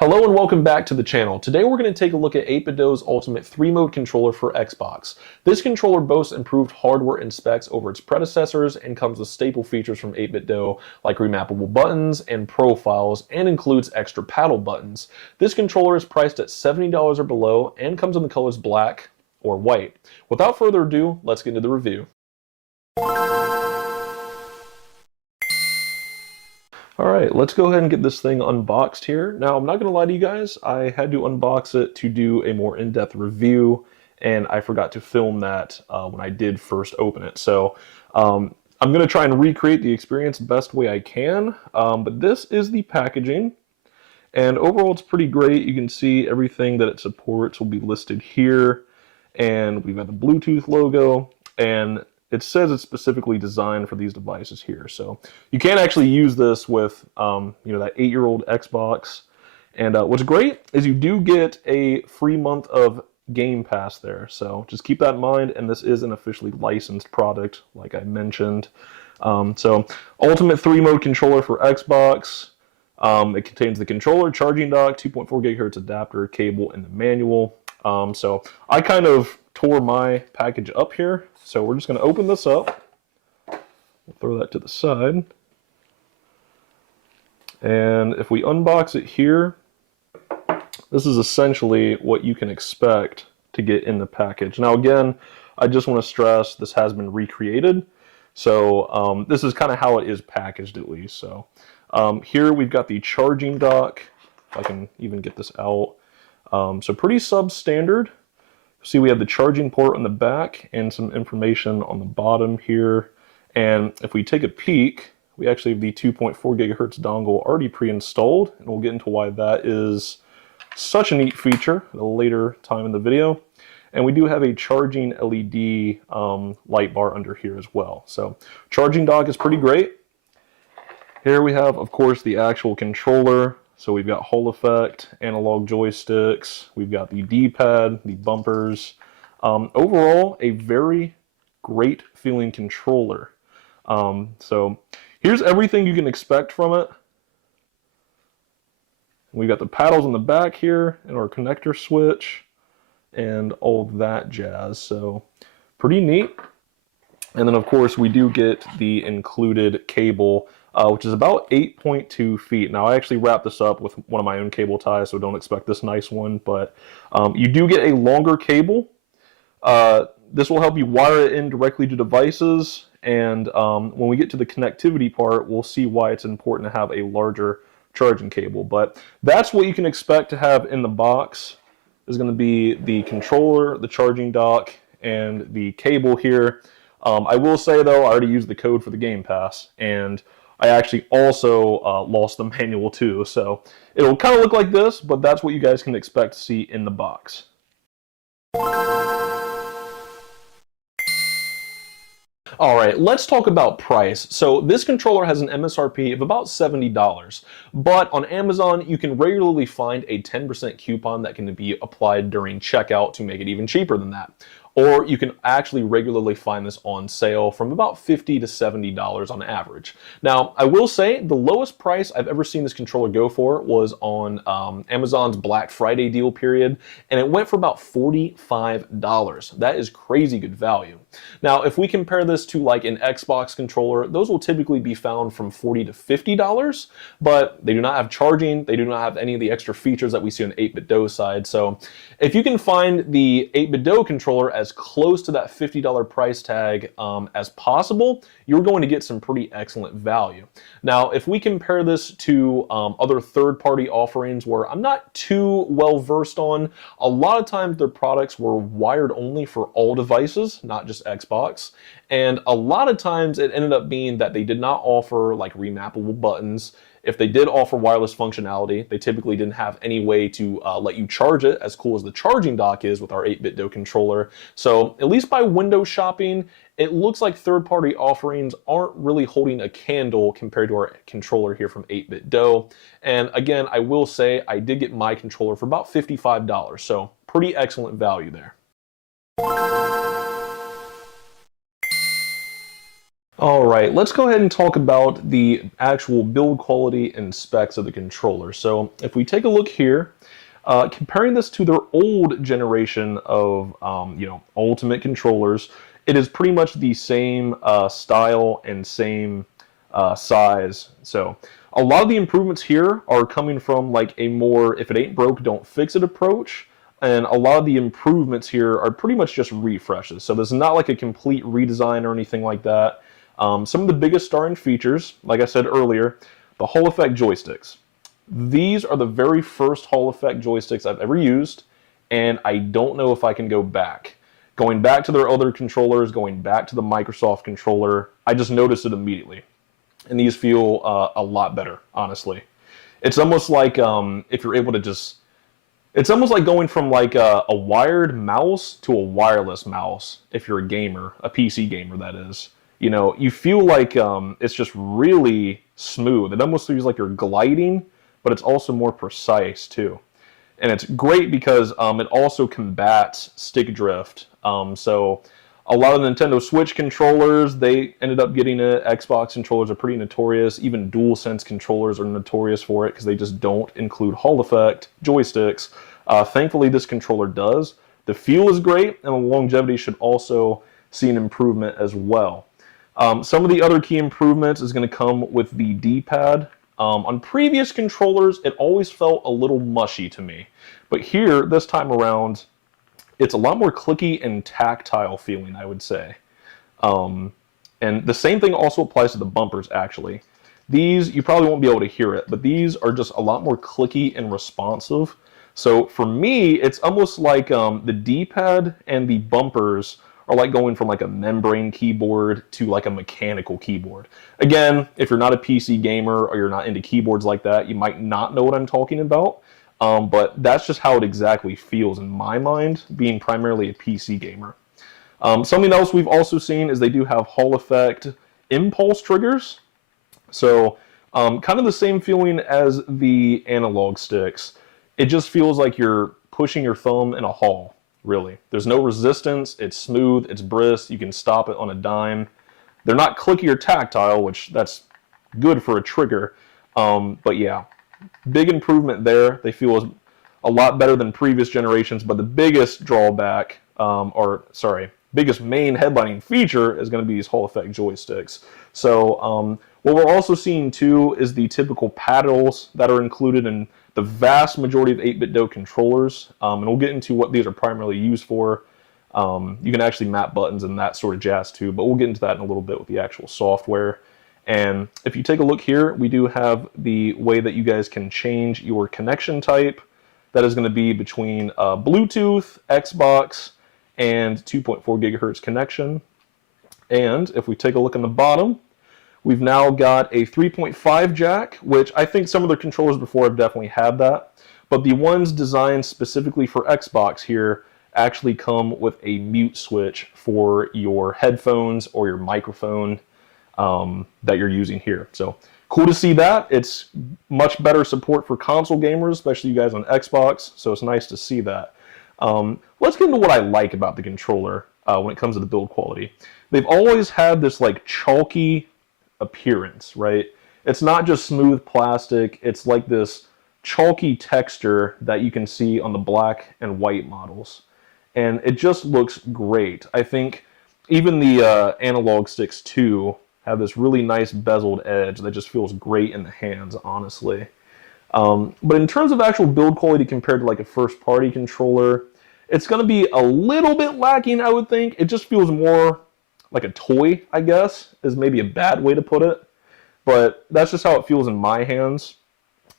Hello and welcome back to the channel. Today we're going to take a look at 8BitDo's ultimate 3-mode controller for Xbox. This controller boasts improved hardware and specs over its predecessors and comes with staple features from 8BitDo like remappable buttons and profiles, and includes extra paddle buttons. This controller is priced at $70 or below and comes in the colors black or white. Without further ado, let's get into the review. Alright, let's go ahead and get this thing unboxed here. Now, I'm not going to lie to you guys, I had to unbox it to do a more in-depth review, and I forgot to film that when I did first open it. So, I'm going to try and recreate the experience the best way I can, but this is the packaging, and overall it's pretty great. You can see everything that it supports will be listed here, and we've got the Bluetooth logo, and it says it's specifically designed for these devices here. So you can actually use this with, that 8-year-old Xbox. And what's great is you do get a free month of Game Pass there. So just keep that in mind. And this is an officially licensed product, like I mentioned. So ultimate 3-mode controller for Xbox. It contains the controller, charging dock, 2.4 gigahertz adapter, cable, and the manual. So I kind of tore my package up here. So we're just going to open this up. We'll throw that to the side. And if we unbox it here, this is essentially what you can expect to get in the package. Now again, I just want to stress this has been recreated. So this is kind of how it is packaged at least. So here we've got the charging dock, if I can even get this out. So pretty substandard. See, we have the charging port on the back and some information on the bottom here. And if we take a peek, we actually have the 2.4 gigahertz dongle already pre-installed, and we'll get into why that is such a neat feature at a later time in the video. And we do have a charging LED light bar under here as well. So charging dock is pretty great. Here we have, of course, the actual controller. So we've got Hall effect, analog joysticks, we've got the D-pad, the bumpers. Overall, a very great feeling controller. So here's everything you can expect from it. We've got the paddles on the back here and our connector switch and all of that jazz. So pretty neat. And then of course we do get the included cable, which is about 8.2 feet. Now I actually wrapped this up with one of my own cable ties, so don't expect this nice one, but you do get a longer cable. This will help you wire it in directly to devices, and when we get to the connectivity part, we'll see why it's important to have a larger charging cable. But that's what you can expect to have in the box. Is going to be the controller, the charging dock, and the cable here. I will say though, I already used the code for the Game Pass, and I actually also lost the manual too. So it'll kind of look like this, but that's what you guys can expect to see in the box. Alright, let's talk about price. So this controller has an MSRP of about $70, but on Amazon you can regularly find a 10% coupon that can be applied during checkout to make it even cheaper than that. Or you can actually regularly find this on sale from about $50 to $70 on average. Now, I will say the lowest price I've ever seen this controller go for was on Amazon's Black Friday deal period, and it went for about $45. That is crazy good value. Now, if we compare this to like an Xbox controller, those will typically be found from $40 to $50, but they do not have charging, they do not have any of the extra features that we see on 8BitDo side. So if you can find the 8BitDo controller as close to that $50 price tag as possible, you're going to get some pretty excellent value. Now, if we compare this to other third-party offerings where I'm not too well versed on, a lot of times their products were wired only for all devices, not just Xbox. And a lot of times it ended up being that they did not offer like remappable buttons. If they did offer wireless functionality, they typically didn't have any way to let you charge it, as cool as the charging dock is with our 8BitDo controller. So at least by window shopping, it looks like third-party offerings aren't really holding a candle compared to our controller here from 8BitDo. And again, I will say I did get my controller for about $55, so pretty excellent value there. All right, let's go ahead and talk about the actual build quality and specs of the controller. So if we take a look here, comparing this to their old generation of Ultimate controllers, it is pretty much the same style and same size. So a lot of the improvements here are coming from like a more if it ain't broke, don't fix it approach. And a lot of the improvements here are pretty much just refreshes. So there's not like a complete redesign or anything like that. Some of the biggest starring features, like I said earlier, the Hall Effect joysticks. These are the very first Hall Effect joysticks I've ever used, and I don't know if I can go back. Going back to their other controllers, going back to the Microsoft controller, I just noticed it immediately. And these feel a lot better, honestly. It's almost like if you're able to just... It's almost like going from like a wired mouse to a wireless mouse, if you're a gamer, a PC gamer that is. You know, you feel like it's just really smooth. It almost feels like you're gliding, but it's also more precise too. And it's great because it also combats stick drift. So a lot of the Nintendo Switch controllers, they ended up getting it. Xbox controllers are pretty notorious. Even DualSense controllers are notorious for it because they just don't include Hall Effect joysticks. Thankfully, this controller does. The feel is great, and the longevity should also see an improvement as well. Some of the other key improvements is going to come with the D-pad. On previous controllers, it always felt a little mushy to me. But here, this time around, it's a lot more clicky and tactile feeling, I would say. And the same thing also applies to the bumpers, actually. These, you probably won't be able to hear it, but these are just a lot more clicky and responsive. So for me, it's almost like the D-pad and the bumpers are like going from like a membrane keyboard to like a mechanical keyboard. Again, if you're not a PC gamer or you're not into keyboards like that, you might not know what I'm talking about. But that's just how it exactly feels in my mind, being primarily a PC gamer. Something else we've also seen is they do have Hall Effect impulse triggers. So kind of the same feeling as the analog sticks. It just feels like you're pushing your thumb in a hall, really. There's no resistance, it's smooth, it's brisk, you can stop it on a dime. They're not clicky or tactile, which that's good for a trigger. But yeah, big improvement there. They feel a lot better than previous generations, but the biggest drawback, biggest main headlining feature is going to be these Hall Effect joysticks. So what we're also seeing too is the typical paddles that are included in the vast majority of 8BitDo controllers, and we'll get into what these are primarily used for. You can actually map buttons and that sort of jazz too, but we'll get into that in a little bit with the actual software. And if you take a look here, we do have the way that you guys can change your connection type. That is going to be between Bluetooth, Xbox, and 2.4 gigahertz connection. And if we take a look on the bottom, we've now got a 3.5 jack, which I think some of the controllers before have definitely had that. But the ones designed specifically for Xbox here actually come with a mute switch for your headphones or your microphone that you're using here. So cool to see that. It's much better support for console gamers, especially you guys on Xbox. So it's nice to see that. Let's get into what I like about the controller when it comes to the build quality. They've always had this like chalky appearance, right? It's not just smooth plastic, it's like this chalky texture that you can see on the black and white models. And it just looks great. I think even the analog sticks too have this really nice bezeled edge that just feels great in the hands, honestly. But in terms of actual build quality compared to like a first party controller, it's going to be a little bit lacking, I would think. It just feels more like a toy, I guess, is maybe a bad way to put it. But that's just how it feels in my hands.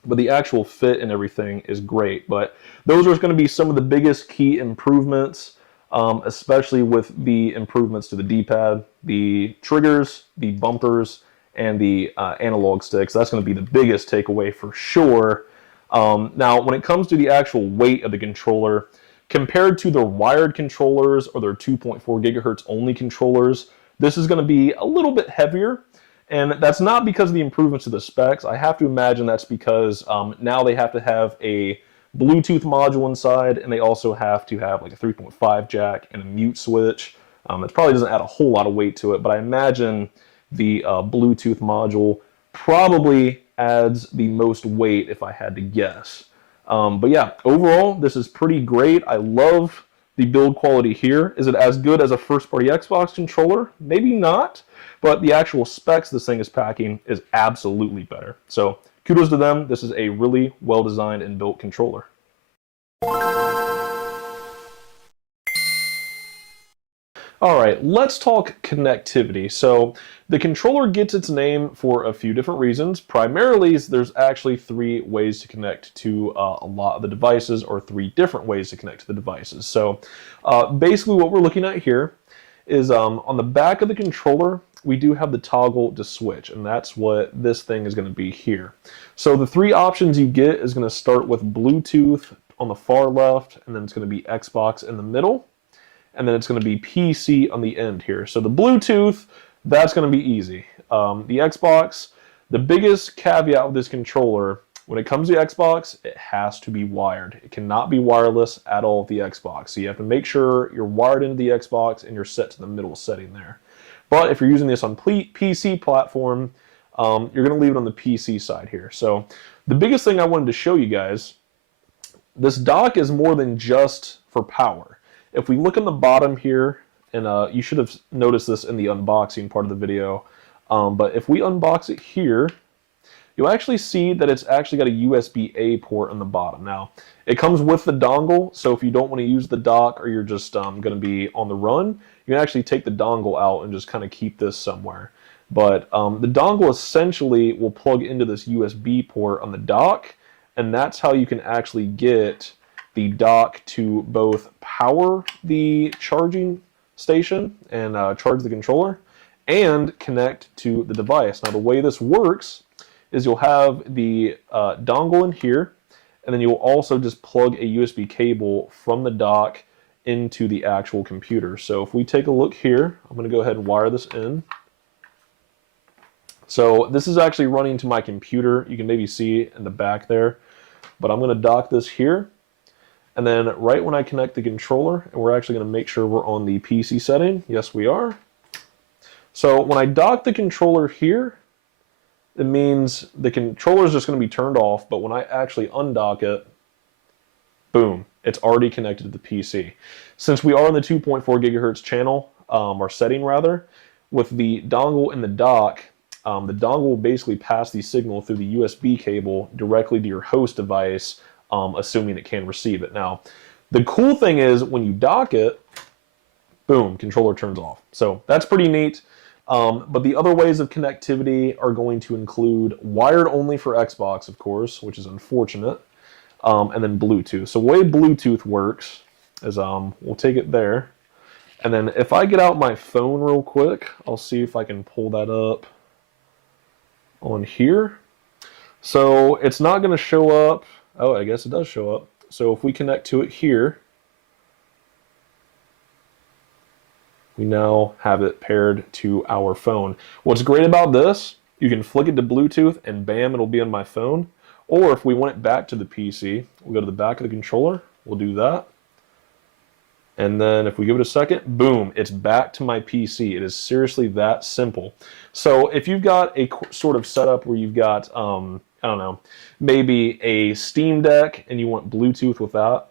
But the actual fit and everything is great. But those are going to be some of the biggest key improvements, especially with the improvements to the D-pad, the triggers, the bumpers, and the analog sticks. That's going to be the biggest takeaway for sure. Now, when it comes to the actual weight of the controller, compared to their wired controllers or their 2.4 gigahertz only controllers, this is going to be a little bit heavier. And that's not because of the improvements to the specs. I have to imagine that's because now they have to have a Bluetooth module inside, and they also have to have like a 3.5 jack and a mute switch. It probably doesn't add a whole lot of weight to it, but I imagine the Bluetooth module probably adds the most weight if I had to guess. But yeah, overall, this is pretty great. I love the build quality here. Is it as good as a first-party Xbox controller? Maybe not, but the actual specs this thing is packing is absolutely better. So kudos to them. This is a really well-designed and built controller. All right, let's talk connectivity. So the controller gets its name for a few different reasons. Primarily, there's actually 3 ways to connect to a lot of the devices, or 3 different ways to connect to the devices. So basically what we're looking at here is on the back of the controller, we do have the toggle to switch, and that's what this thing is going to be here. So the 3 options you get is going to start with Bluetooth on the far left, and then it's going to be Xbox in the middle, and then it's going to be PC on the end here. So the Bluetooth, that's going to be easy. The Xbox, the biggest caveat with this controller, when it comes to Xbox, it has to be wired. It cannot be wireless at all with the Xbox. So you have to make sure you're wired into the Xbox and you're set to the middle setting there. But if you're using this on PC platform, you're going to leave it on the PC side here. So the biggest thing I wanted to show you guys, this dock is more than just for power. If we look in the bottom here, and you should have noticed this in the unboxing part of the video, but if we unbox it here, you'll actually see that it's actually got a USB-A port on the bottom. Now, it comes with the dongle, so if you don't want to use the dock or you're just going to be on the run, you can actually take the dongle out and just kind of keep this somewhere. But the dongle essentially will plug into this USB port on the dock, and that's how you can actually get the dock to both power the charging station and charge the controller and connect to the device. Now the way this works is you'll have the dongle in here, and then you'll also just plug a USB cable from the dock into the actual computer. So if we take a look here, I'm going to go ahead and wire this in. So this is actually running to my computer. You can maybe see in the back there, but I'm going to dock this here. And then right when I connect the controller, and we're actually going to make sure we're on the PC setting. Yes, we are. So when I dock the controller here, it means the controller is just going to be turned off, but when I actually undock it, boom, it's already connected to the PC. Since we are on the 2.4 gigahertz channel, or setting rather, with the dongle in the dock, the dongle will basically pass the signal through the USB cable directly to your host device, assuming it can receive it. Now, the cool thing is when you dock it, boom, controller turns off. So that's pretty neat. But the other ways of connectivity are going to include wired only for Xbox, of course, which is unfortunate, and then Bluetooth. So the way Bluetooth works is we'll take it there, and then if I get out my phone real quick, I'll see if I can pull that up on here. So it's not going to show up. Oh, I guess it does show up. So if we connect to it here, we now have it paired to our phone. What's great about this, you can flick it to Bluetooth and bam, it'll be on my phone. Or if we want it back to the PC, we'll go to the back of the controller, we'll do that. And then if we give it a second, boom, it's back to my PC. It is seriously that simple. So if you've got a sort of setup where you've got, I don't know, maybe a Steam Deck and you want Bluetooth with that,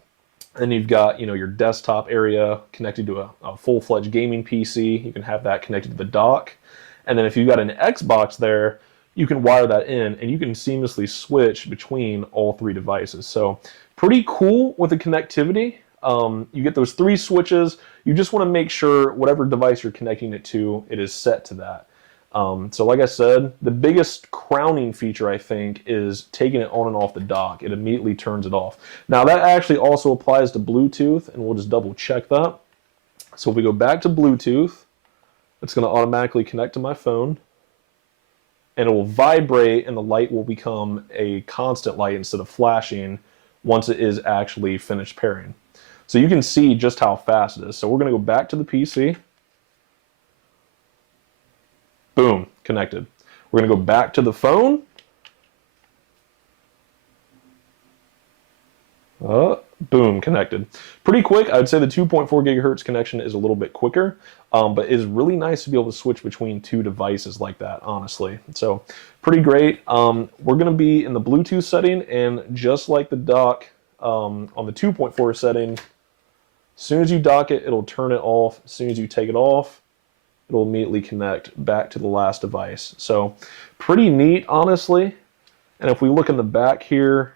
and you've got, your desktop area connected to a full-fledged gaming PC, you can have that connected to the dock. And then if you've got an Xbox there, you can wire that in and you can seamlessly switch between all 3 devices. So pretty cool with the connectivity. You get those 3 switches. You just want to make sure whatever device you're connecting it to, it is set to that. So like I said, the biggest crowning feature, I think, is taking it on and off the dock. It immediately turns it off. Now that actually also applies to Bluetooth, and we'll just double check that. So if we go back to Bluetooth, it's going to automatically connect to my phone, and it will vibrate, and the light will become a constant light instead of flashing once it is actually finished pairing. So you can see just how fast it is. So we're going to go back to the PC. Boom, connected. We're going to go back to the phone. Boom, connected. Pretty quick. I would say the 2.4 gigahertz connection is a little bit quicker, but it is really nice to be able to switch between two devices like that, honestly. So pretty great. We're going to be in the Bluetooth setting, and just like the dock on the 2.4 setting, as soon as you dock it, it'll turn it off. As soon as you take it off, it'll immediately connect back to the last device. So pretty neat, honestly. And if we look in the back here,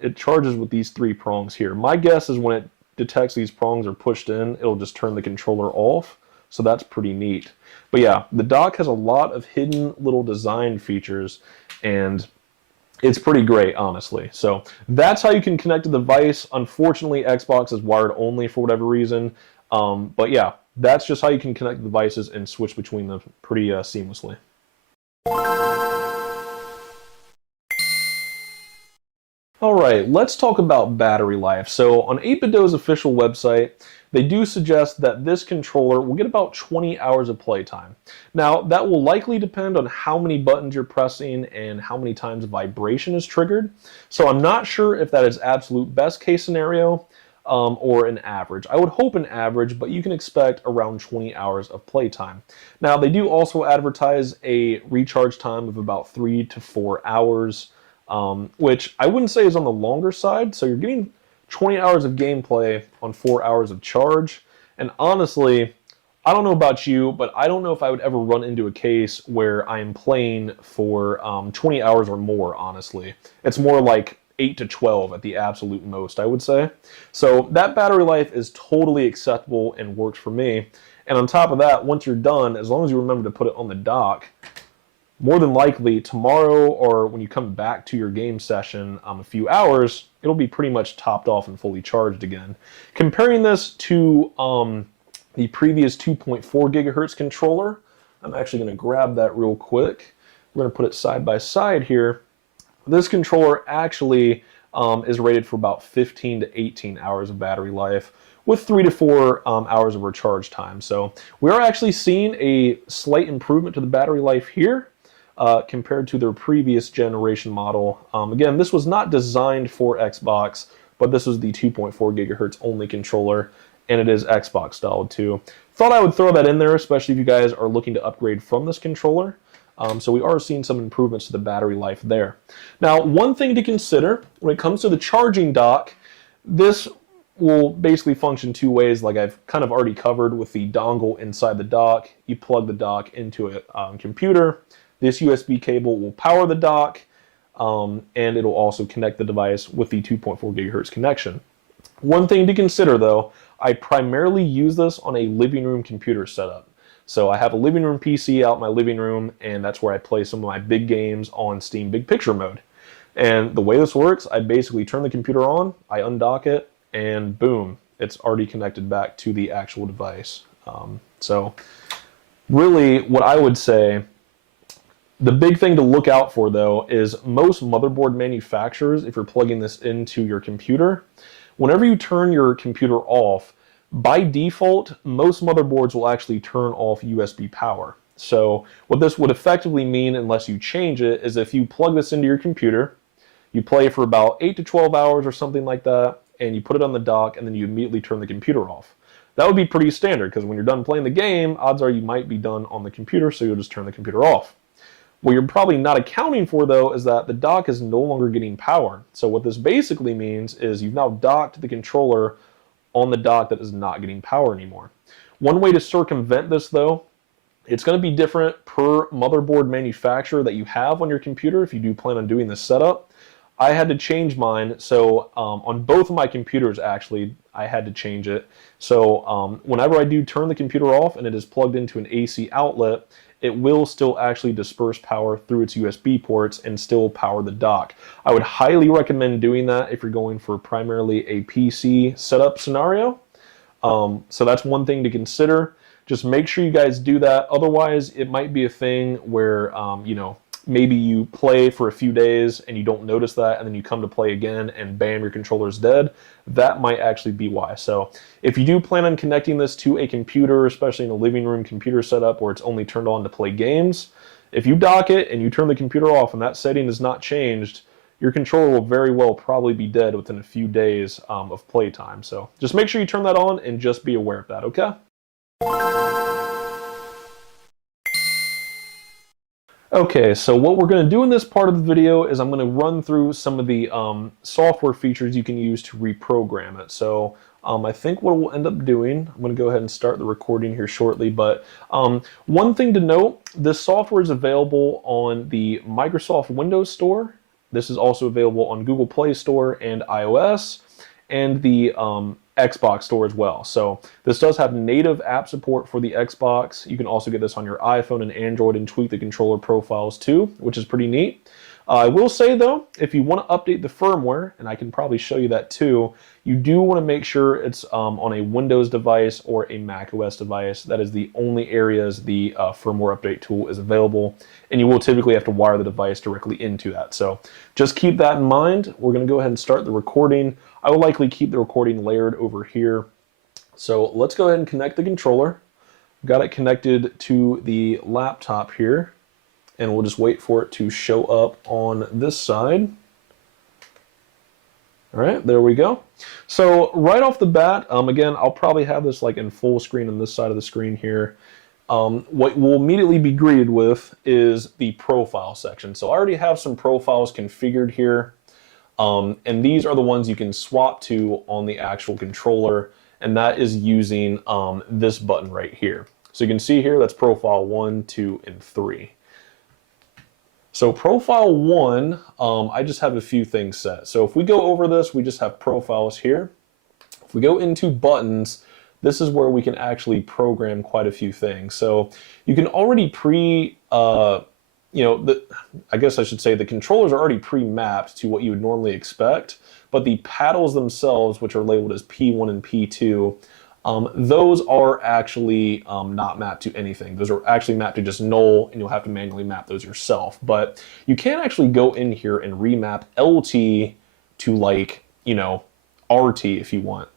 it charges with these three prongs here. My guess is when it detects these prongs are pushed in, it'll just turn the controller off. So that's pretty neat. But yeah, the dock has a lot of hidden little design features, and it's pretty great, honestly. So that's how you can connect a device. Unfortunately, Xbox is wired only for whatever reason. But yeah, that's just how you can connect the devices and switch between them pretty seamlessly. All right, let's talk about battery life. So on 8BitDo's official website, they do suggest that this controller will get about 20 hours of playtime. Now, that will likely depend on how many buttons you're pressing and how many times vibration is triggered. So I'm not sure if that is absolute best case scenario or an average. I would hope an average, but you can expect around 20 hours of playtime. Now, they do also advertise a recharge time of about 3 to 4 hours. Which I wouldn't say is on the longer side. So you're getting 20 hours of gameplay on 4 hours of charge. And honestly, I don't know about you, but I don't know if I would ever run into a case where I'm playing for 20 hours or more, honestly. It's more like 8 to 12 at the absolute most, I would say. So that battery life is totally acceptable and works for me. And on top of that, once you're done, as long as you remember to put it on the dock, more than likely tomorrow or when you come back to your game session a few hours, it'll be pretty much topped off and fully charged again. Comparing this to the previous 2.4 gigahertz controller, I'm actually going to grab that real quick. We're going to put it side by side here. This controller actually is rated for about 15 to 18 hours of battery life with 3 to 4 hours of recharge time. So we are actually seeing a slight improvement to the battery life here. Compared to their previous generation model. Again, this was not designed for Xbox, but this was the 2.4 gigahertz only controller, and it is Xbox styled too. Thought I would throw that in there, especially if you guys are looking to upgrade from this controller. So we are seeing some improvements to the battery life there. Now, one thing to consider when it comes to the charging dock, this will basically function two ways, like I've kind of already covered with the dongle inside the dock. You plug the dock into a computer. This USB cable will power the dock, and it'll also connect the device with the 2.4 gigahertz connection. One thing to consider though, I primarily use this on a living room computer setup. So I have a living room PC out in my living room, and that's where I play some of my big games on Steam Big Picture mode. And the way this works, I basically turn the computer on, I undock it, and boom, it's already connected back to the actual device. So really what I would say, the big thing to look out for, though, is most motherboard manufacturers, if you're plugging this into your computer, whenever you turn your computer off, by default, most motherboards will actually turn off USB power. So what this would effectively mean, unless you change it, is if you plug this into your computer, you play for about 8 to 12 hours or something like that, and you put it on the dock, and then you immediately turn the computer off. That would be pretty standard, because when you're done playing the game, odds are you might be done on the computer, so you'll just turn the computer off. What you're probably not accounting for, though, is that the dock is no longer getting power. So what this basically means is you've now docked the controller on the dock that is not getting power anymore. One way to circumvent this, though, it's going to be different per motherboard manufacturer that you have on your computer if you do plan on doing this setup. I had to change mine, so on both of my computers, actually, I had to change it. So whenever I do turn the computer off and it is plugged into an AC outlet, it will still actually disperse power through its USB ports and still power the dock. I would highly recommend doing that if you're going for primarily a PC setup scenario. So that's one thing to consider. Just make sure you guys do that. Otherwise, it might be a thing where, you know, maybe you play for a few days and you don't notice that, and then you come to play again and bam, your controller's dead. That might actually be why. So if you do plan on connecting this to a computer, especially in a living room computer setup where it's only turned on to play games, if you dock it and you turn the computer off and that setting is not changed, your controller will very well probably be dead within a few days of playtime. So just make sure you turn that on and just be aware of that, okay? Okay, so what we're going to do in this part of the video is I'm going to run through some of the software features you can use to reprogram it. So I think what we'll end up doing, I'm going to go ahead and start the recording here shortly, but one thing to note, this software is available on the Microsoft Windows Store. This is also available on Google Play Store and iOS, and the Xbox Store as well. So this does have native app support for the Xbox. You can also get this on your iPhone and Android and tweak the controller profiles too, which is pretty neat. I will say though, if you want to update the firmware, and I can probably show you that too, you do want to make sure it's on a Windows device or a Mac OS device. That is the only areas the firmware update tool is available, and you will typically have to wire the device directly into that. So just keep that in mind. We're going to go ahead and start the recording. I will likely keep the recording layered over here. So let's go ahead and connect the controller. Got it connected to the laptop here, and we'll just wait for it to show up on this side. All right, there we go. So right off the bat, again, I'll probably have this like in full screen on this side of the screen here. What we'll immediately be greeted with is the profile section. So I already have some profiles configured here, and these are the ones you can swap to on the actual controller, and that is using this button right here. So you can see here, that's profile 1, 2, and 3. So profile 1, I just have a few things set. So if we go over this, we just have profiles here. If we go into buttons, this is where we can actually program quite a few things. So you can already I guess I should say the controllers are already pre-mapped to what you would normally expect, but the paddles themselves, which are labeled as P1 and P2, those are actually not mapped to anything. Those are actually mapped to just null, and you'll have to manually map those yourself. But you can actually go in here and remap LT to, like, RT if you want,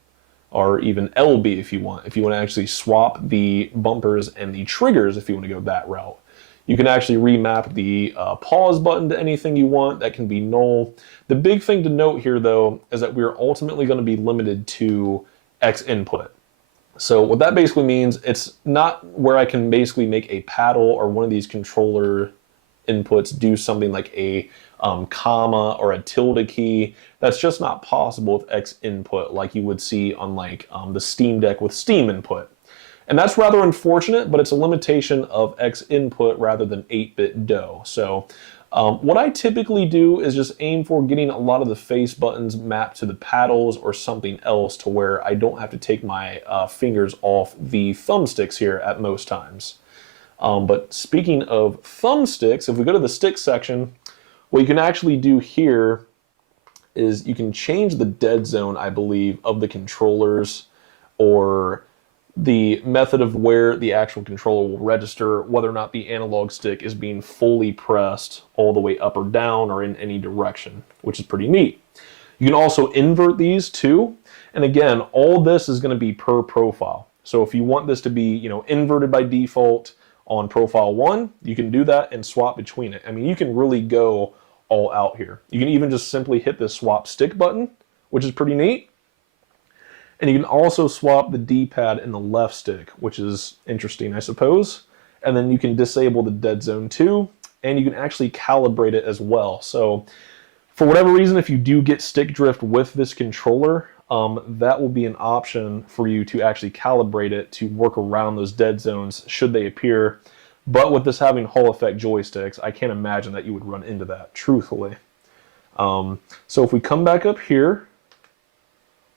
or even LB if you want to actually swap the bumpers and the triggers if you want to go that route. You can actually remap the pause button to anything you want. That can be null. The big thing to note here, though, is that we're ultimately going to be limited to X input. So what that basically means, it's not where I can basically make a paddle or one of these controller inputs do something like a comma or a tilde key. That's just not possible with X input like you would see on like the Steam Deck with Steam input. And that's rather unfortunate, but it's a limitation of X input rather than 8BitDo. So what I typically do is just aim for getting a lot of the face buttons mapped to the paddles or something else to where I don't have to take my fingers off the thumbsticks here at most times. But speaking of thumbsticks, if we go to the stick section, what you can actually do here is you can change the dead zone, I believe, of the controllers, or the method of where the actual controller will register whether or not the analog stick is being fully pressed all the way up or down or in any direction, which is pretty neat. You can also invert these too, and again, all this is going to be per profile. So if you want this to be, inverted by default on profile 1, you can do that and swap between it. I mean, you can really go all out here. You can even just simply hit this swap stick button, which is pretty neat. And you can also swap the D-pad in the left stick, which is interesting, I suppose. And then you can disable the dead zone too, and you can actually calibrate it as well. So for whatever reason, if you do get stick drift with this controller, that will be an option for you to actually calibrate it to work around those dead zones should they appear. But with this having Hall effect joysticks, I can't imagine that you would run into that, truthfully. So if we come back up here,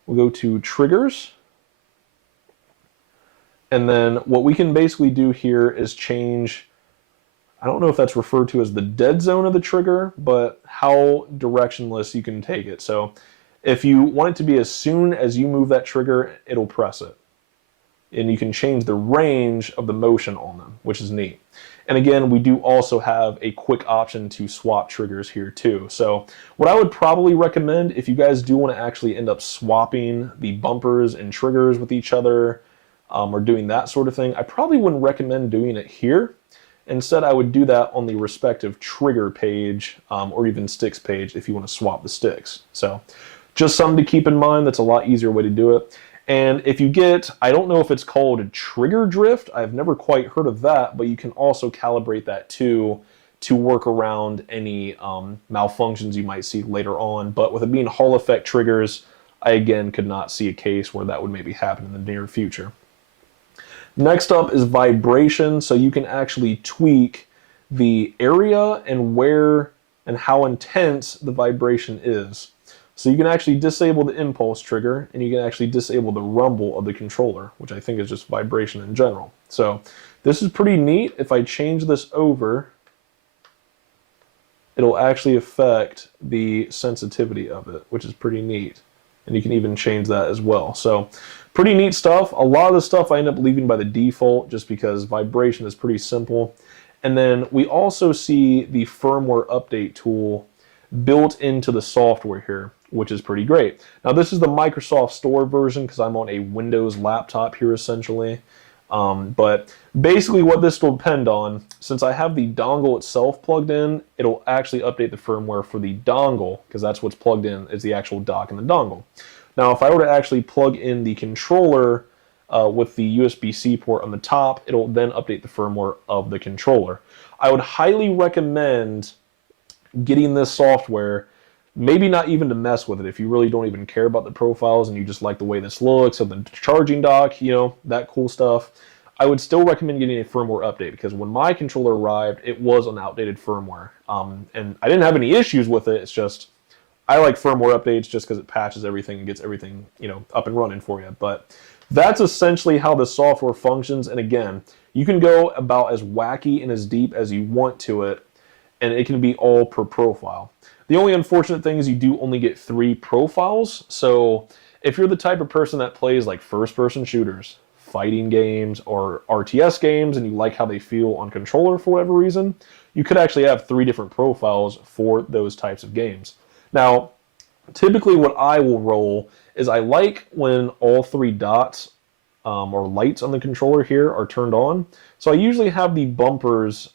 we'll go to triggers, and then what we can basically do here is change, I don't know if that's referred to as the dead zone of the trigger, but how directionless you can take it. So if you want it to be as soon as you move that trigger, it'll press it. And you can change the range of the motion on them, which is neat. And again, we do also have a quick option to swap triggers here too. So what I would probably recommend, if you guys do want to actually end up swapping the bumpers and triggers with each other, or doing that sort of thing, I probably wouldn't recommend doing it here. Instead, I would do that on the respective trigger page or even sticks page if you want to swap the sticks. So just something to keep in mind. That's a lot easier way to do it. And if you get, I don't know if it's called trigger drift. I've never quite heard of that, but you can also calibrate that too to work around any malfunctions you might see later on. But with it being Hall effect triggers, I again could not see a case where that would maybe happen in the near future. Next up is vibration, so you can actually tweak the area and where and how intense the vibration is. So you can actually disable the impulse trigger, and you can actually disable the rumble of the controller, which I think is just vibration in general. So this is pretty neat. If I change this over, it'll actually affect the sensitivity of it, which is pretty neat. And you can even change that as well. So pretty neat stuff. A lot of the stuff I end up leaving by the default just because vibration is pretty simple. And then we also see the firmware update tool built into the software here, which is pretty great. Now this is the Microsoft Store version because I'm on a Windows laptop here essentially. But basically what this will depend on, since I have the dongle itself plugged in, it'll actually update the firmware for the dongle, because that's what's plugged in is the actual dock and the dongle. Now if I were to actually plug in the controller with the USB-C port on the top, it'll then update the firmware of the controller. I would highly recommend getting this software, maybe not even to mess with it if you really don't even care about the profiles and you just like the way this looks, and the charging dock, you know, that cool stuff. I would still recommend getting a firmware update because when my controller arrived, it was an outdated firmware. And I didn't have any issues with it. It's just, I like firmware updates just because it patches everything and gets everything, you know, up and running for you. But that's essentially how the software functions. And again, you can go about as wacky and as deep as you want to it, and it can be all per profile. The only unfortunate thing is you do only get 3 profiles. So if you're the type of person that plays like first-person shooters, fighting games, or RTS games, and you like how they feel on controller for whatever reason, you could actually have 3 different profiles for those types of games. Now, typically what I will roll is I like when all 3 dots or lights on the controller here are turned on. So I usually have the bumpers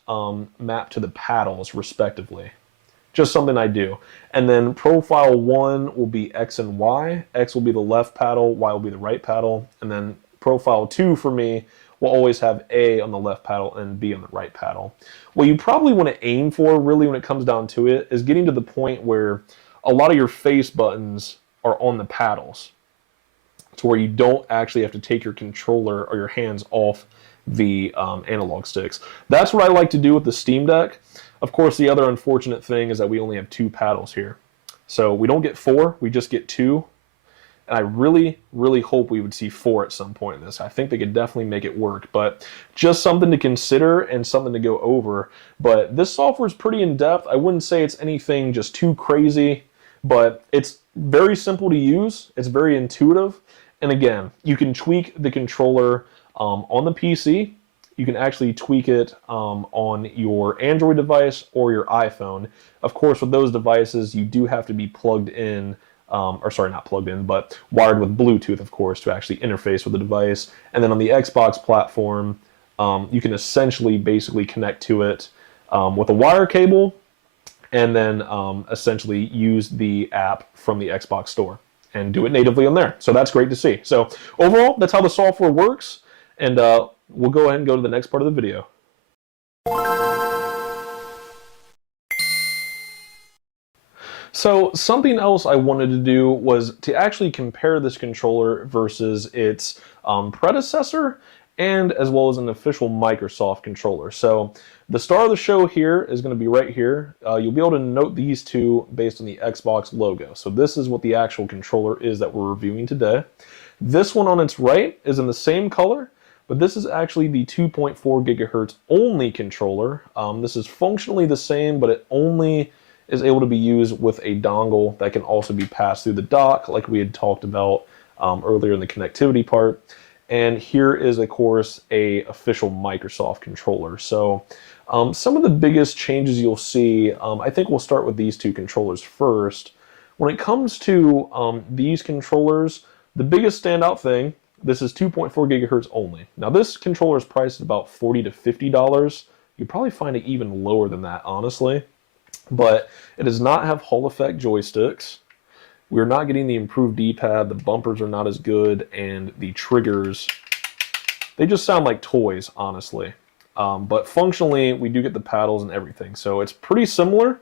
mapped to the paddles respectively. Just something I do. And then profile 1 will be X and Y. X will be the left paddle, Y will be the right paddle. And then profile 2 for me will always have A on the left paddle and B on the right paddle. What you probably want to aim for really when it comes down to it is getting to the point where a lot of your face buttons are on the paddles, to where you don't actually have to take your controller or your hands off the analog sticks. That's what I like to do with the Steam Deck. Of course, the other unfortunate thing is that we only have 2 paddles here. So we don't get 4, we just get 2. And I really, really hope we would see 4 at some point in this. I think they could definitely make it work, but just something to consider and something to go over. But this software is pretty in-depth. I wouldn't say it's anything just too crazy, but it's very simple to use. It's very intuitive. And again, you can tweak the controller on the PC. You can actually tweak it on your Android device or your iPhone. Of course, with those devices, you do have to be plugged in, or sorry, not plugged in, but wired with Bluetooth, of course, to actually interface with the device. And then on the Xbox platform, you can essentially basically connect to it with a wire cable, and then essentially use the app from the Xbox Store and do it natively on there. So that's great to see. So overall, that's how the software works. And we'll go ahead and go to the next part of the video. So something else I wanted to do was to actually compare this controller versus its predecessor, and as well as an official Microsoft controller. So the star of the show here is going to be right here. You'll be able to note these two based on the Xbox logo. So this is what the actual controller is that we're reviewing today. This one on its right is in the same color, but this is actually the 2.4 gigahertz only controller. This is functionally the same, but it only is able to be used with a dongle that can also be passed through the dock, like we had talked about earlier in the connectivity part. And here is, of course, a official Microsoft controller. So some of the biggest changes you'll see, I think we'll start with these two controllers first. When it comes to these controllers, the biggest standout thing, this is 2.4 gigahertz only. Now this controller is priced at about $40 to $50 You'd probably find it even lower than that, honestly. But it does not have Hall effect joysticks. We're not getting the improved D-pad. The bumpers are not as good, and the triggers, they just sound like toys, honestly. But functionally, we do get the paddles and everything. So it's pretty similar.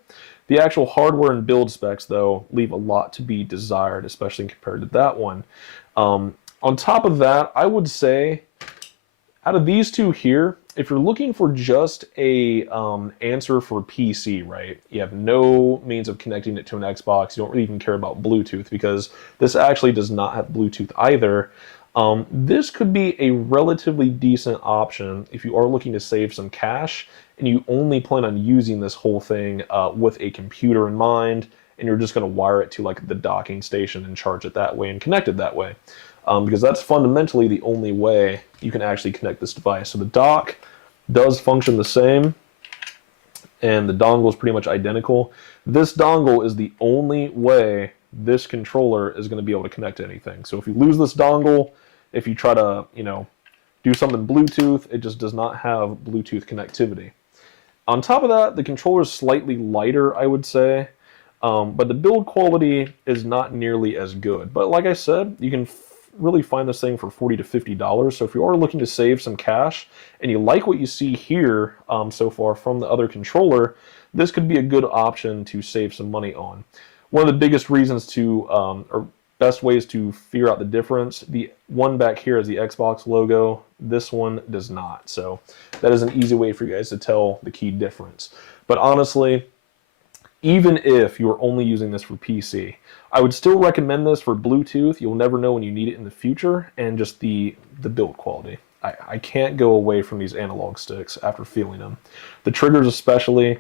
The actual hardware and build specs, though, leave a lot to be desired, especially compared to that one. On top of that, I would say, out of these two here, if you're looking for just a answer for PC, right? You have no means of connecting it to an Xbox. You don't really even care about Bluetooth because this actually does not have Bluetooth either. This could be a relatively decent option if you are looking to save some cash and you only plan on using this whole thing with a computer in mind, and you're just going to wire it to like the docking station and charge it that way and connect it that way. Because that's fundamentally the only way you can actually connect this device. So the dock does function the same, and the dongle is pretty much identical. This dongle is the only way this controller is going to be able to connect to anything. So if you lose this dongle, if you try to, do something Bluetooth, it just does not have Bluetooth connectivity. On top of that, the controller is slightly lighter, I would say, but the build quality is not nearly as good. But like I said, you can really find this thing for $40 to $50. So if you are looking to save some cash and you like what you see here so far from the other controller, this could be a good option to save some money on. One of the biggest reasons to, or best ways to figure out the difference, the one back here is the Xbox logo. This one does not. So that is an easy way for you guys to tell the key difference. But honestly, even if you're only using this for PC, I would still recommend this for Bluetooth. You'll never know when you need it in the future, and just the build quality. I can't go away from these analog sticks after feeling them. The triggers especially,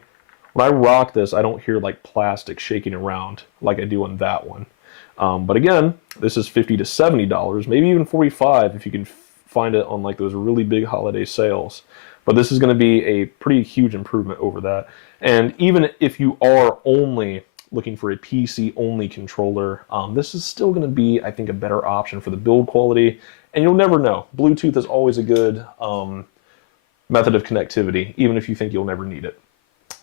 when I rock this, I don't hear like plastic shaking around like I do on that one. But again, this is $50 to $70, maybe even $45 if you can find it on like those really big holiday sales. But this is going to be a pretty huge improvement over that. And even if you are only looking for a PC-only controller, this is still going to be, I think, a better option for the build quality. And you'll never know. Bluetooth is always a good method of connectivity, even if you think you'll never need it.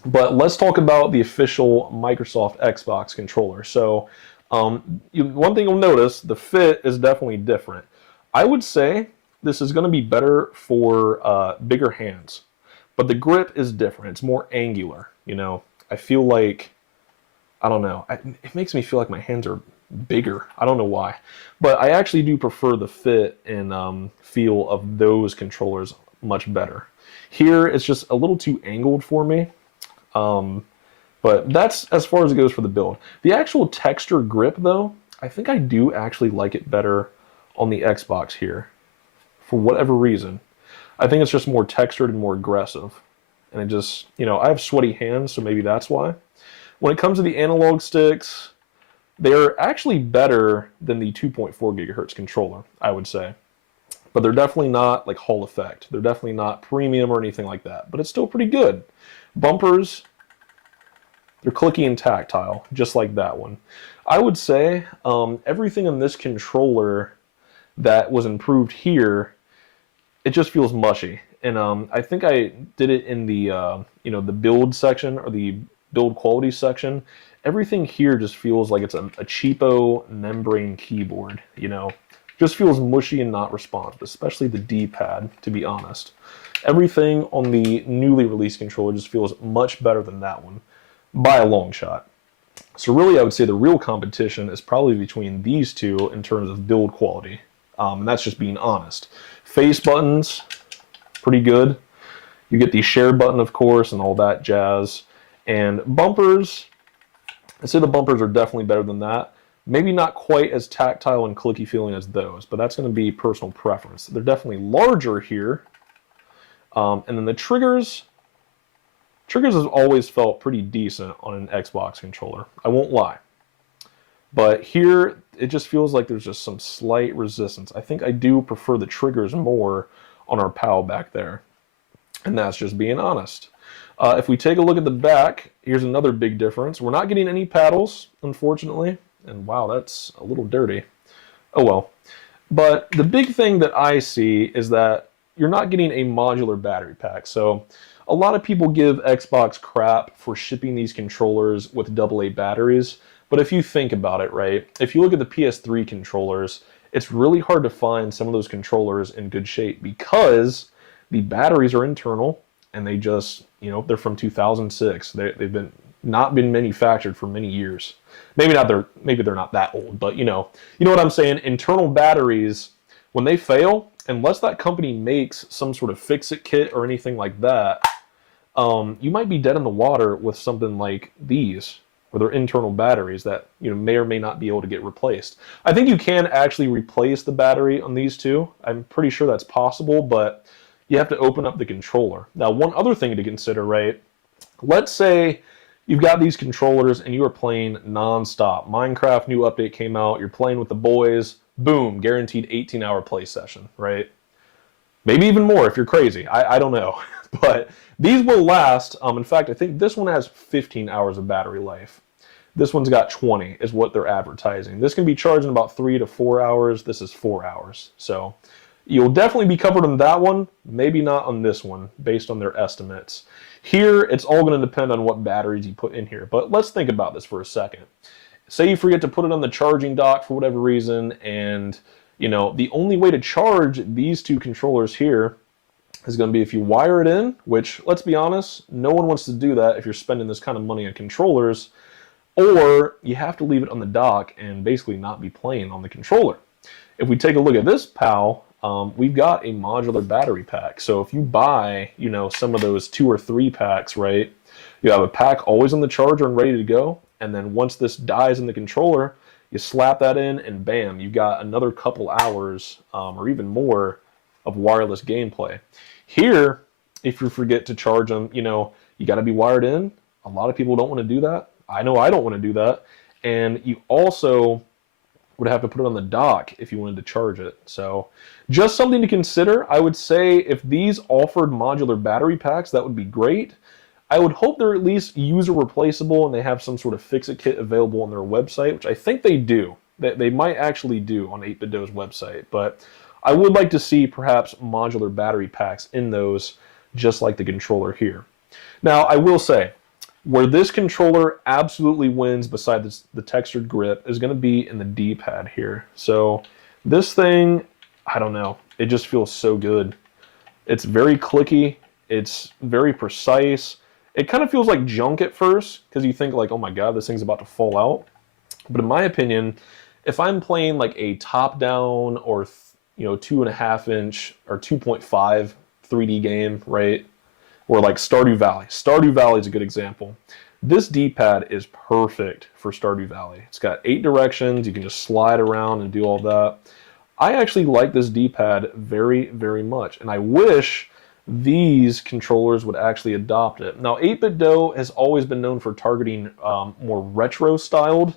But let's talk about the official Microsoft Xbox controller. So one thing you'll notice, the fit is definitely different. I would say this is going to be better for bigger hands, but the grip is different. It's more angular. I feel like, I don't know, it makes me feel like my hands are bigger. I don't know why, but I actually do prefer the fit and feel of those controllers much better. Here it's just a little too angled for me, but that's as far as it goes for the build. The actual texture grip though, I think I do actually like it better on the Xbox here for whatever reason. I think it's just more textured and more aggressive, and it just, I have sweaty hands, so maybe that's why. When it comes to the analog sticks, they're actually better than the 2.4 gigahertz controller, I would say. But they're definitely not like Hall effect. They're definitely not premium or anything like that, but it's still pretty good. Bumpers, they're clicky and tactile, just like that one. I would say everything in this controller that was improved here, it just feels mushy. And I think I did it in the the build section or the build quality section. Everything here just feels like it's a cheapo membrane keyboard. Just feels mushy and not responsive, especially the D-pad, to be honest. Everything on the newly released controller just feels much better than that one by a long shot. So really, I would say the real competition is probably between these two in terms of build quality. And that's just being honest. Face buttons, pretty good. You get the share button, of course, and all that jazz. And bumpers, I'd say the bumpers are definitely better than that. Maybe not quite as tactile and clicky feeling as those, but that's going to be personal preference. They're definitely larger here. And then the triggers has always felt pretty decent on an Xbox controller. I won't lie. But here, it just feels like there's just some slight resistance. I think I do prefer the triggers more on our PAL back there. And that's just being honest. If we take a look at the back, here's another big difference. We're not getting any paddles, unfortunately. And wow, that's a little dirty. Oh well. But the big thing that I see is that you're not getting a modular battery pack. So a lot of people give Xbox crap for shipping these controllers with AA batteries, but if you think about it, right, if you look at the PS3 controllers, it's really hard to find some of those controllers in good shape because the batteries are internal and they just, they're from 2006. They've been not been manufactured for many years. Maybe they're not that old, but you know what I'm saying? Internal batteries, when they fail, unless that company makes some sort of fix-it kit or anything like that, you might be dead in the water with something like these, where they're internal batteries that may or may not be able to get replaced. I think you can actually replace the battery on these two. I'm pretty sure that's possible, but you have to open up the controller. Now, one other thing to consider, right? Let's say you've got these controllers and you are playing non-stop. Minecraft new update came out, you're playing with the boys, boom, guaranteed 18-hour play session, right? Maybe even more if you're crazy. I don't know. But these will last. In fact, I think this one has 15 hours of battery life. This one's got 20 is what they're advertising. This can be charged in about 3 to 4 hours. This is 4 hours. So you'll definitely be covered on that one. Maybe not on this one based on their estimates. Here, it's all going to depend on what batteries you put in here. But let's think about this for a second. Say you forget to put it on the charging dock for whatever reason, and the only way to charge these two controllers here is going to be if you wire it in, which, let's be honest, no one wants to do that if you're spending this kind of money on controllers, or you have to leave it on the dock and basically not be playing on the controller. If we take a look at this pal, we've got a modular battery pack. So if you buy, some of those 2 or 3 packs, right, you have a pack always on the charger and ready to go, and then once this dies in the controller, you slap that in and bam, you've got another couple hours or even more of wireless gameplay. Here, if you forget to charge them, you got to be wired in. A lot of people don't want to do that. I know I don't want to do that. And you also would have to put it on the dock if you wanted to charge it. So just something to consider. I would say if these offered modular battery packs, that would be great. I would hope they're at least user replaceable and they have some sort of fix-it kit available on their website, which I think they do. They might actually do on 8BitDo's website, but I would like to see perhaps modular battery packs in those, just like the controller here. Now, I will say, where this controller absolutely wins beside the textured grip is going to be in the D-pad here. So this thing, I don't know, it just feels so good. It's very clicky, it's very precise. It kind of feels like junk at first, because you think like, oh my god, this thing's about to fall out. But in my opinion, if I'm playing like a top-down or 2.5 inch or 2.5 3D game, right? Or like Stardew Valley. Stardew Valley is a good example. This D-pad is perfect for Stardew Valley. It's got 8 directions. You can just slide around and do all that. I actually like this D-pad very, very much. And I wish these controllers would actually adopt it. Now, 8BitDo has always been known for targeting more retro-styled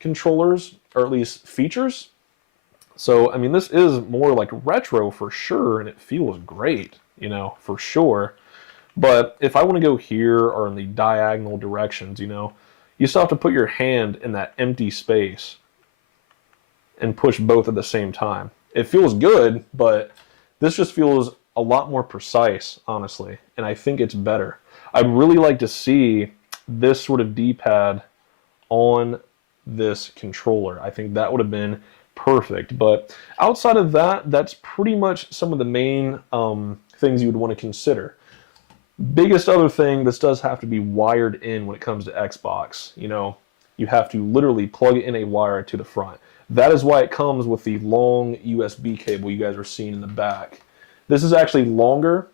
controllers, or at least features. So, I mean, this is more like retro for sure, and it feels great, for sure. But if I want to go here or in the diagonal directions, you still have to put your hand in that empty space and push both at the same time. It feels good, but this just feels a lot more precise, honestly, and I think it's better. I'd really like to see this sort of D-pad on this controller. I think that would have been perfect. But outside of that, that's pretty much some of the main things you would want to consider. Biggest other thing, this does have to be wired in when it comes to Xbox. You have to literally plug in a wire to the front. That is why it comes with the long USB cable you guys are seeing in the back. This is actually longer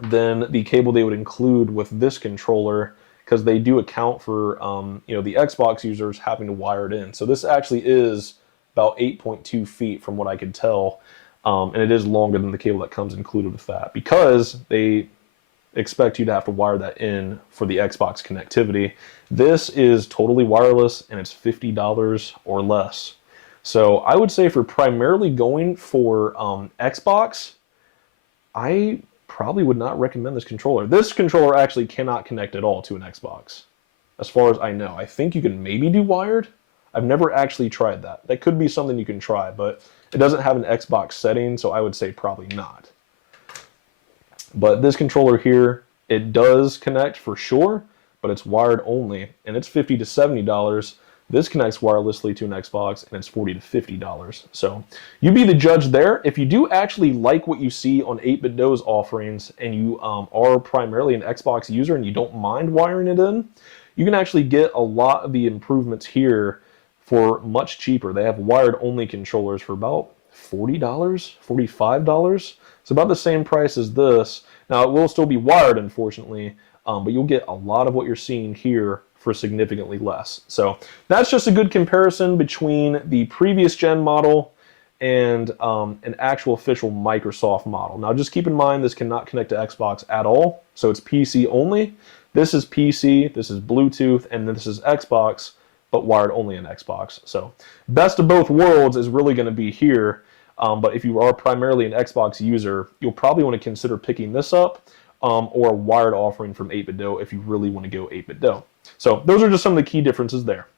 than the cable they would include with this controller, because they do account for the Xbox users having to wire it in. So this actually is about 8.2 feet from what I could tell, and it is longer than the cable that comes included with that, because they expect you to have to wire that in for the Xbox connectivity. This is totally wireless, and it's $50 or less. So I would say if you're primarily going for Xbox, I probably would not recommend this controller. This controller actually cannot connect at all to an Xbox, as far as I know. I think you can maybe do wired. I've never actually tried that. That could be something you can try, but it doesn't have an Xbox setting, so I would say probably not. But this controller here, It does connect for sure, but it's wired only, and it's $50 to $70. This connects wirelessly to an Xbox, and it's $40 to $50. So you be the judge there. If you do actually like what you see on 8BitDo's offerings, and you are primarily an Xbox user and you don't mind wiring it in, you can actually get a lot of the improvements here for much cheaper. They have wired only controllers for about $40, $45. It's about the same price as this. Now, it will still be wired, unfortunately, but you'll get a lot of what you're seeing here for significantly less. So that's just a good comparison between the previous gen model and an actual official Microsoft model. Now, just keep in mind, this cannot connect to Xbox at all, so it's PC only. This is PC, this is Bluetooth, and this is Xbox, but wired only in Xbox. So best of both worlds is really going to be here. But if you are primarily an Xbox user, you'll probably want to consider picking this up or a wired offering from 8BitDo if you really want to go 8BitDo. So those are just some of the key differences there.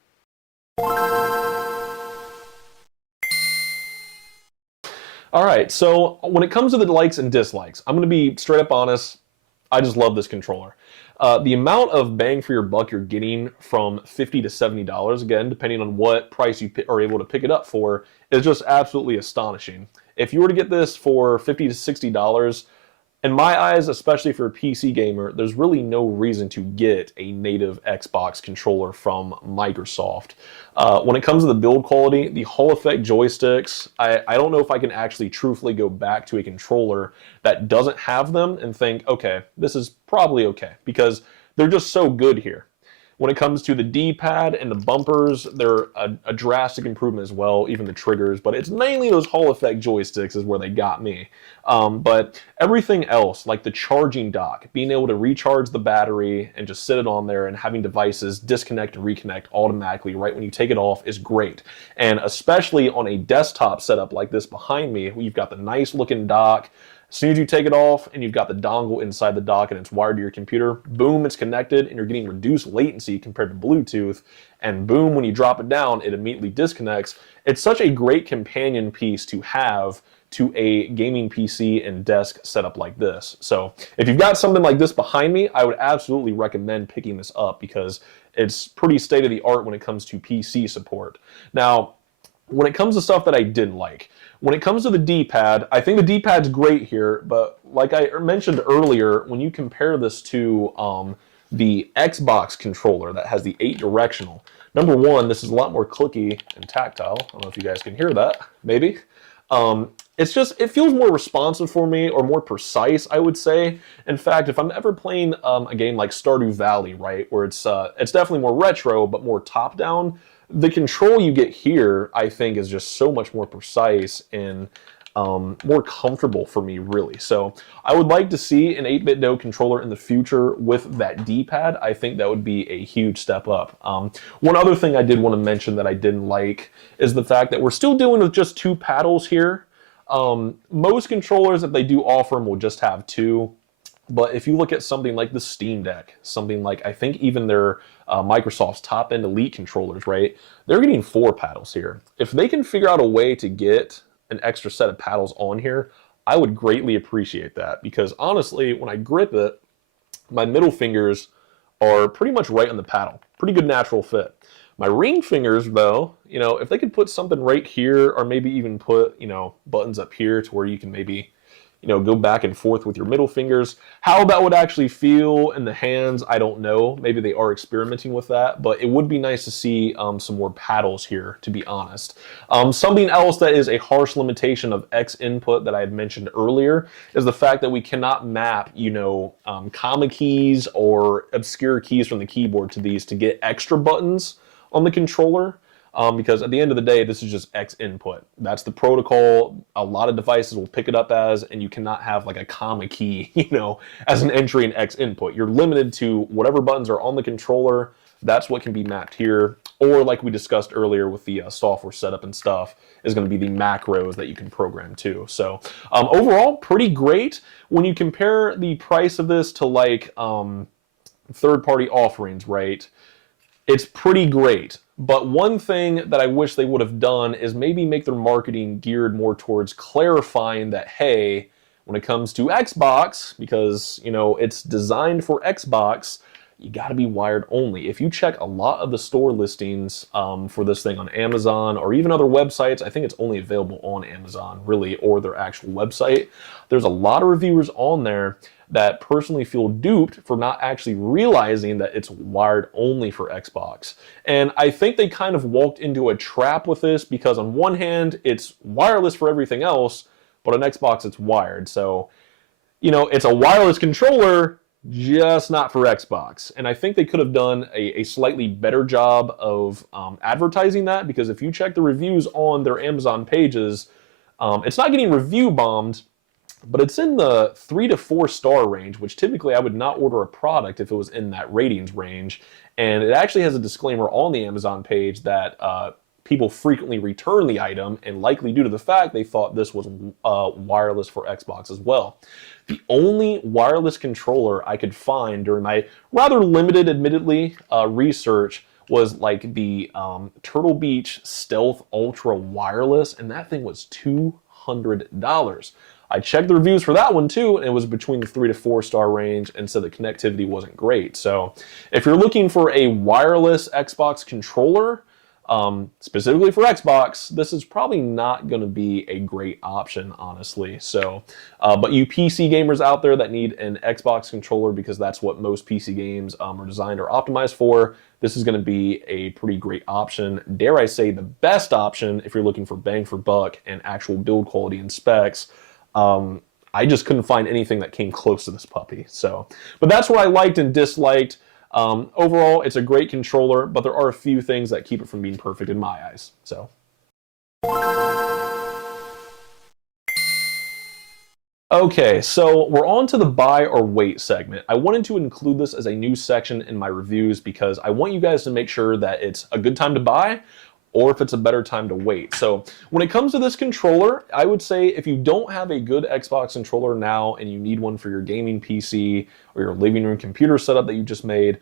All right, so when it comes to the likes and dislikes, I'm going to be straight up honest. I just love this controller. The amount of bang for your buck you're getting from $50 to $70, again, depending on what price you are able to pick it up for, is just absolutely astonishing. If you were to get this for $50 to $60, in my eyes, especially for a PC gamer, there's really no reason to get a native Xbox controller from Microsoft. When it comes to the build quality, the Hall effect joysticks, I don't know if I can actually truthfully go back to a controller that doesn't have them and think, okay, this is probably okay, because they're just so good here. When it comes to the D-pad and the bumpers, they're a drastic improvement as well, even the triggers, but it's mainly those Hall effect joysticks is where they got me. But everything else, like the charging dock, being able to recharge the battery and just sit it on there and having devices disconnect and reconnect automatically right when you take it off is great. And especially on a desktop setup like this behind me, you've got the nice looking dock. As soon as you take it off and you've got the dongle inside the dock and it's wired to your computer, boom, it's connected and you're getting reduced latency compared to Bluetooth. And boom, when you drop it down, it immediately disconnects. It's such a great companion piece to have to a gaming PC and desk setup like this. So if you've got something like this behind me, I would absolutely recommend picking this up because it's pretty state of the art when it comes to PC support. Now, when it comes to stuff that I didn't like, when it comes to the D-pad, I think the D-pad's great here, but like I mentioned earlier, when you compare this to the Xbox controller that has the 8-directional, number one, this is a lot more clicky and tactile. I don't know if you guys can hear that, maybe. It's just, it feels more responsive for me, or more precise, I would say. In fact, if I'm ever playing a game like Stardew Valley, right, where it's definitely more retro, but more top-down, the control you get here, I think, is just so much more precise and more comfortable for me, really. So I would like to see an 8BitDo controller in the future with that D-pad. I think that would be a huge step up. One other thing I did want to mention that I didn't like is the fact that we're still dealing with just 2 paddles here. Most controllers, if they do offer them, will just have 2. But if you look at something like the Steam Deck, something like, I think even their Microsoft's top-end Elite controllers, right? They're getting 4 paddles here. If they can figure out a way to get an extra set of paddles on here, I would greatly appreciate that, because honestly, when I grip it, my middle fingers are pretty much right on the paddle. Pretty good natural fit. My ring fingers, though, you know, if they could put something right here, or maybe even put, you know, buttons up here to where you can maybe, you know, go back and forth with your middle fingers. How that would actually feel in the hands, I don't know. Maybe they are experimenting with that, but it would be nice to see some more paddles here, to be honest. Something else that is a harsh limitation of X input that I had mentioned earlier is the fact that we cannot map, you know, comma keys or obscure keys from the keyboard to these to get extra buttons on the controller. Because at the end of the day, this is just X input. That's the protocol. A lot of devices will pick it up as, and you cannot have like a comma key, you know, as an entry in X input. You're limited to whatever buttons are on the controller. That's what can be mapped here. Or like we discussed earlier with the software setup and stuff, is going to be the macros that you can program too. So overall, pretty great. When you compare the price of this to like third-party offerings, right? It's pretty great. But one thing that I wish they would have done is maybe make their marketing geared more towards clarifying that, hey, when it comes to Xbox, because, you know, it's designed for Xbox, you got to be wired only. If you check a lot of the store listings for this thing on Amazon or even other websites, I think it's only available on Amazon, really, or their actual website. There's a lot of reviewers on there that personally feel duped for not actually realizing that it's wired only for Xbox. And I think they kind of walked into a trap with this because on one hand, it's wireless for everything else, but on Xbox it's wired. So, you know, it's a wireless controller, just not for Xbox. And I think they could have done a slightly better job of advertising that, because if you check the reviews on their Amazon pages, it's not getting review bombed, but it's in the 3 to 4 star range, which typically I would not order a product if it was in that ratings range. And it actually has a disclaimer on the Amazon page that people frequently return the item, and likely due to the fact they thought this was wireless for Xbox as well. The only wireless controller I could find during my rather limited, admittedly, research was like the Turtle Beach Stealth Ultra Wireless, and that thing was $200. I checked the reviews for that one too, and it was between the 3 to 4 star range, and so the connectivity wasn't great. So if you're looking for a wireless Xbox controller, specifically for Xbox, this is probably not going to be a great option, honestly. So, but you PC gamers out there that need an Xbox controller, because that's what most PC games are designed or optimized for, this is going to be a pretty great option. Dare I say the best option if you're looking for bang for buck and actual build quality and specs. I just couldn't find anything that came close to this puppy. So, but that's what I liked and disliked. Overall, it's a great controller, but there are a few things that keep it from being perfect in my eyes. So. Okay, so we're on to the buy or wait segment. I wanted to include this as a new section in my reviews because I want you guys to make sure that it's a good time to buy or if it's a better time to wait. So when it comes to this controller, I would say if you don't have a good Xbox controller now and you need one for your gaming PC or your living room computer setup that you just made,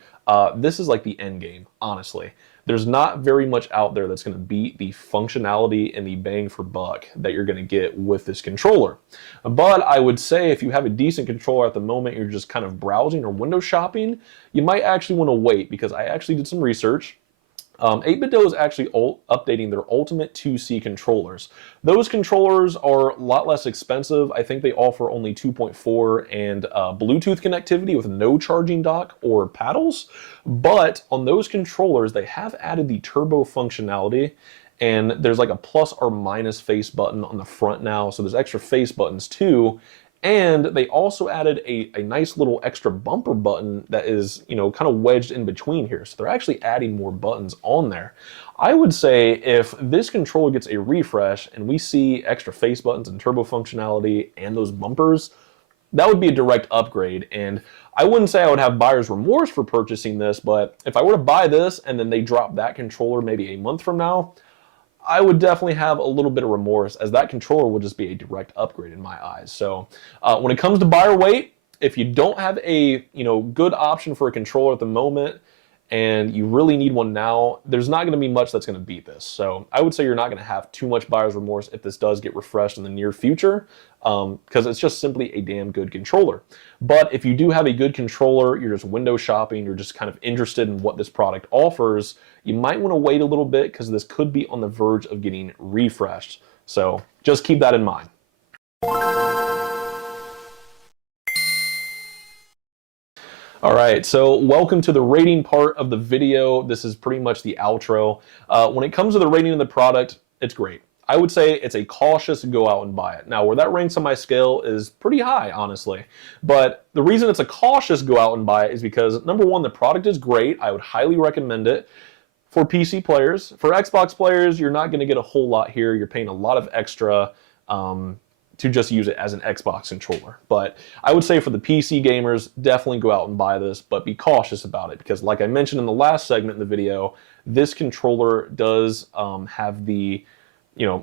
this is like the end game, honestly. There's not very much out there that's going to beat the functionality and the bang for buck that you're going to get with this controller. But I would say if you have a decent controller at the moment, you're just kind of browsing or window shopping, you might actually want to wait, because I actually did some research. 8BitDo is actually updating their Ultimate 2C controllers. Those controllers are a lot less expensive. I think they offer only 2.4 and Bluetooth connectivity with no charging dock or paddles. But on those controllers, they have added the turbo functionality, and there's like a plus or minus face button on the front now. So there's extra face buttons too. And they also added a nice little extra bumper button that is, you know, kind of wedged in between here. So they're actually adding more buttons on there. I would say if this controller gets a refresh and we see extra face buttons and turbo functionality and those bumpers, that would be a direct upgrade. And I wouldn't say I would have buyer's remorse for purchasing this, but if I were to buy this and then they drop that controller maybe a month from now, I would definitely have a little bit of remorse, as that controller would just be a direct upgrade in my eyes. So when it comes to buy or wait, if you don't have a good option for a controller at the moment and you really need one now, there's not going to be much that's going to beat this. So I would say you're not going to have too much buyer's remorse if this does get refreshed in the near future, because it's just simply a damn good controller. But if you do have a good controller, you're just window shopping, you're just kind of interested in what this product offers, you might want to wait a little bit, because this could be on the verge of getting refreshed. So just keep that in mind. All right, so welcome to the rating part of the video. This is pretty much the outro. When it comes to the rating of the product, it's great. I would say it's a cautious go out and buy it. Now, where that ranks on my scale is pretty high, honestly. But the reason it's a cautious go out and buy it is because, number one, the product is great. I would highly recommend it for PC players. For Xbox players, you're not going to get a whole lot here. You're paying a lot of extra to just use it as an Xbox controller. But I would say for the PC gamers, definitely go out and buy this, but be cautious about it, because like I mentioned in the last segment in the video, this controller does have the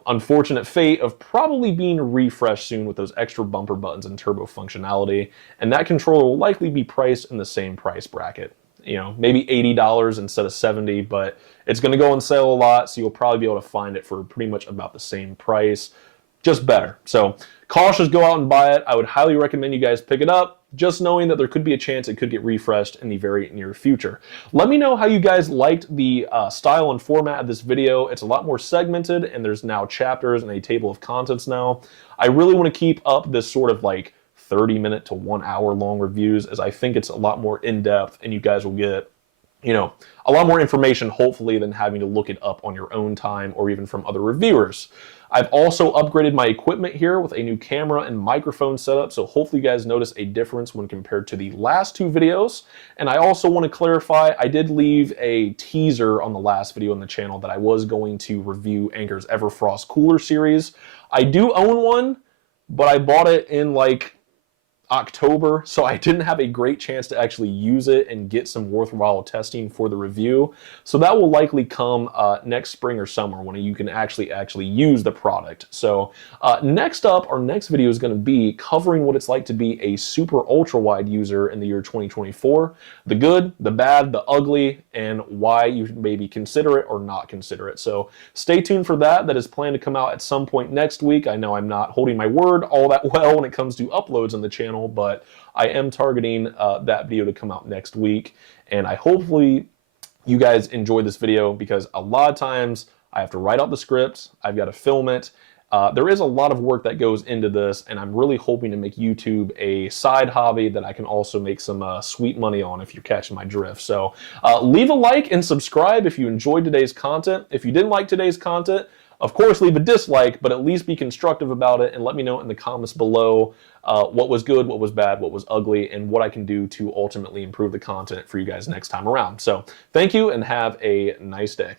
unfortunate fate of probably being refreshed soon with those extra bumper buttons and turbo functionality, and that controller will likely be priced in the same price bracket. Maybe $80 instead of $70, but it's going to go on sale a lot, so you'll probably be able to find it for pretty much about the same price. just better. So cautious, go out and buy it. I would highly recommend you guys pick it up, just knowing that there could be a chance it could get refreshed in the very near future. Let me know how you guys liked the style and format of this video. It's a lot more segmented, and there's now chapters and a table of contents now. I really want to keep up this sort of like 30-minute to 1 hour long reviews, as I think it's a lot more in-depth, and you guys will get, you know, a lot more information, hopefully, than having to look it up on your own time or even from other reviewers. I've also upgraded my equipment here with a new camera and microphone setup, so hopefully you guys notice a difference when compared to the last two videos. And I also want to clarify, I did leave a teaser on the last video on the channel that I was going to review Anker's Everfrost cooler series. I do own one, but I bought it in like October, so I didn't have a great chance to actually use it and get some worthwhile testing for the review. So that will likely come next spring or summer when you can actually use the product. So next up, our next video is going to be covering what it's like to be a super ultra wide user in the year 2024. The good, the bad, the ugly, and why you should maybe consider it or not consider it. So stay tuned for that. That is planned to come out at some point next week. I know I'm not holding my word all that well when it comes to uploads on the channel, but I am targeting that video to come out next week, and I hopefully you guys enjoy this video, because a lot of times I have to write out the scripts, I've got to film it. There is a lot of work that goes into this, and I'm really hoping to make YouTube a side hobby that I can also make some sweet money on, if you're catching my drift. So leave a like and subscribe if you enjoyed today's content. If you didn't like today's content, of course, leave a dislike, but at least be constructive about it and let me know in the comments below what was good, what was bad, what was ugly, and what I can do to ultimately improve the content for you guys next time around. So thank you and have a nice day.